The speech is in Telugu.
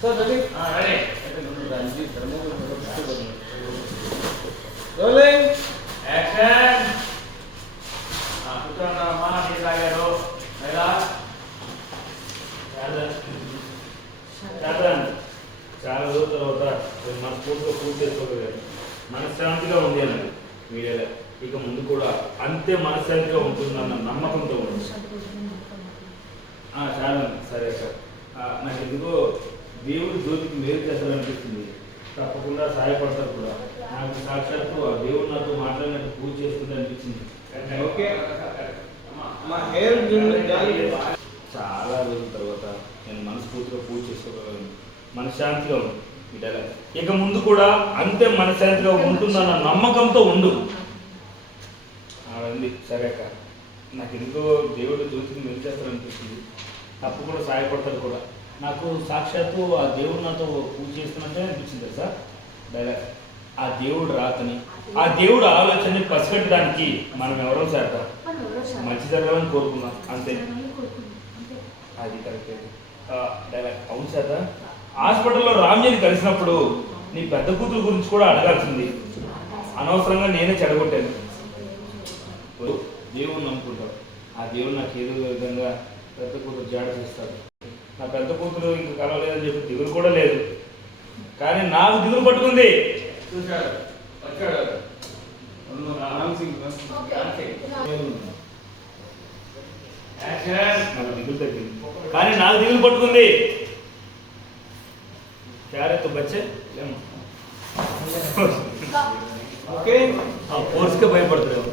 sir ready ready rolling action కూర్చోండమ్మా టీ తాగారు లేదా చాలా రోజుల తర్వాత మన స్కూల్లో పూర్తి చేసుకోగలిగారు మనశ్శాంతిగా ఉంది అన్నది మీడియాలో ఇక ముందు కూడా అంతే మనశ్శాంతిగా ఉంటుందన్న నమ్మకంతో ఉంది చాలా సరే సార్ నాకు ఎందుకో దేవుడి జ్యోతికి మేలు చేస్తారనిపిస్తుంది తప్పకుండా సహాయపడతారు కూడా నాకు సాక్షాత్తు ఆ దేవుడు నాతో మాట్లాడినట్టు పూజ చేస్తుంది అనిపించింది ఓకే మా హెయిర్ చాలా రోజుల తర్వాత నేను మనస్ఫూర్తిగా పూజ చేసుకోగలను మనశ్శాంతిగా ఉంది ఇక ముందు కూడా అంతే మనశ్శాంతిగా ఉంటుందన్న నమ్మకంతో ఉండు అదండి సరే అక్క నాకు ఎందుకో దేవుడు జ్యోతిని మేలు చేస్తారనిపిస్తుంది తప్పకుండా సహాయపడతారు కూడా నాకు సాక్షాత్తు ఆ దేవుడు నాతో పూజ చేస్తున్నట్టే అనిపించింది సార్ డైలాగ్ ఆ దేవుడు రాతని ఆ దేవుడు ఆలోచనని పసిగట్టడానికి మనం ఎవరో సార్ మంచి జరగాలని కోరుకున్నాం అంతే అది కరెక్ట్ డైలాగ్ అవును సార్ హాస్పిటల్లో రామ్జీని కలిసినప్పుడు నీ పెద్ద కూతురు గురించి కూడా అడగాల్సింది అనవసరంగా నేనే చెడగొట్టాను దేవుడు నమ్ముకుంటావు ఆ దేవుడు నాకు ఏదో విధంగా పెద్ద కూతురు జాడ చేస్తాడు నా పెద్ద కూతురు ఇంక కలవలేదని చెప్పి దిగులు కూడా లేదు కానీ నాకు దిగులు పట్టుకుంది చూశాడు వచ్చాడు నాకు దిగులు తగ్గింది కానీ నాకు దిగులు పట్టుకుంది క్యారెట్ బచ్చే ఓకే ఫోర్స్గా భయపడుతున్నావు